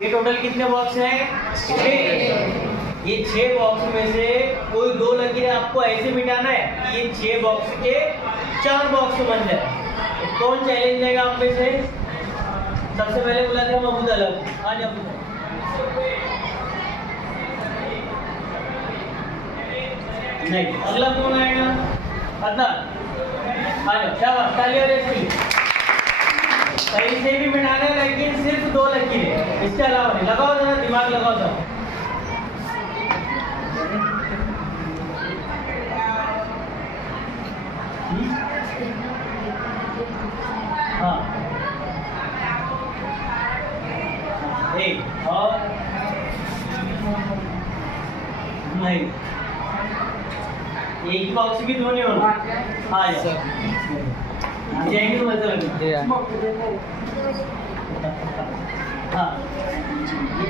ये टोटल कितने बॉक्स हैं? 6। ये 6 बॉक्स में से कोई 2 लकीरें आपको ऐसे मिटाना है कि ये 6 बॉक्स के 4 बॉक्स बन जाए। तो कौन चैलेंज लेगा आप में से? सबसे पहले बुलाते हैं महमूद अलग। आ जाओ। नहीं, अगला कौन आएगा? अदनान। आ जाओ, शाबाश, ताली और ऐसे सही से भी मिटाना है, लेकिन सिर्फ 2 लकीरें, इसके अलावा नहीं। लगाओ जरा दिमाग, लगाओ जरा। हाँ, एक और नहीं, एक ही बॉक्स भी धोने होना। हाँ जाएंगे तो मजा लगेगा। हाँ,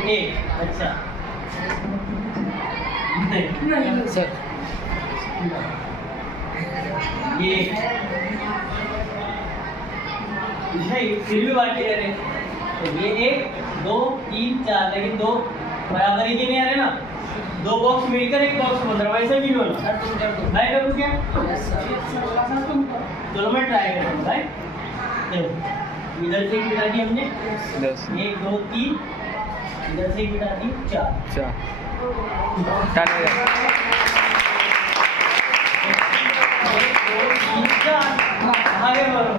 ये एक, अच्छा नहीं सर, ये नहीं, फिर भी बाकी रह रहे। तो ये 1 2 3 4, लेकिन 2 बराबरी के नहीं आ रहे ना। 2 बॉक्स मिलकर 1 बॉक्स बन रहा है, वैसे भी नहीं होना। ट्राई करूँ क्या? चलो मैं ट्राई करता हूँ। राइट, देखो इधर से मिटा दी हमने 1 2 3, इधर से मिटा दी 4। आगे बढ़ो।